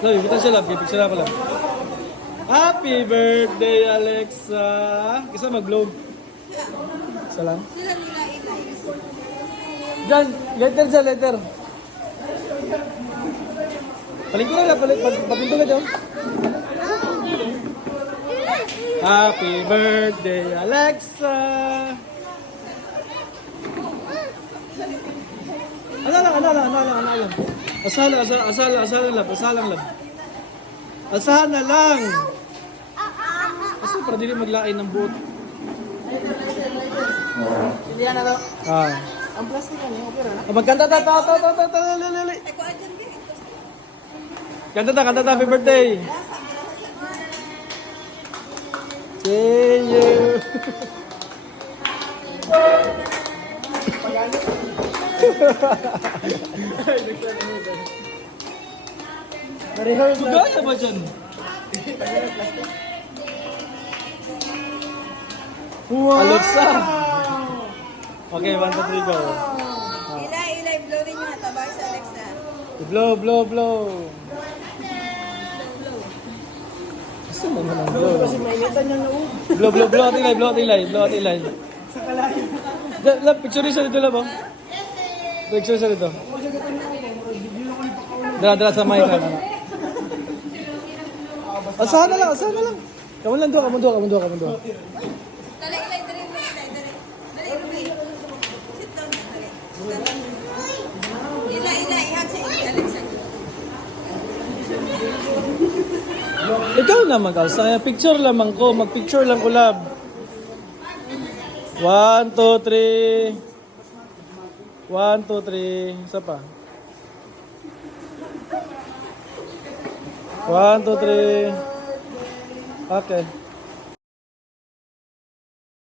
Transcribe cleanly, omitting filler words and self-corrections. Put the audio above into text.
Love, bitan siya, love. Picture ako lang. Happy birthday, Alexa! Isa mag-globe. Isa lang. Sila nila ilay. Diyan, letter dyan, letter. Paling ko na lang, patinto na dyan. Happy birthday, Alexa! Ano lang. Asahan lang. Asahan na lang. Kasi para dili maglain ng buot. Hindi na to. Ah. Ang plastic yan, okay na. Magkanta ta. Lili. Kanta ta, happy birthday. See you. Na-rehearse na. Sugaya ba dyan? Wow! Alexa. Okay, 1, 2, 3, go. Ilay, blow rin yung tabay sa Alexa. Blow. Gusto mo naman blow. Kasi mainitan niya na Blow, atilay. sa kalahin. Lab, picture siya dito, lab, oh. Picture siya dito. Dala sa mic, ano. Asahan na lang. Kamu lang doon. Dali, ilay, dali. Dali, Ruby. Sit down, dali. Ilay, ihag sa Alexa. Ikaw naman, Kalsa. Picture lamang ko. Mag-picture lang ko, lab. 1, 2, 3. 1, 2, 3. Isa pa. 1, 2, 3. Okay.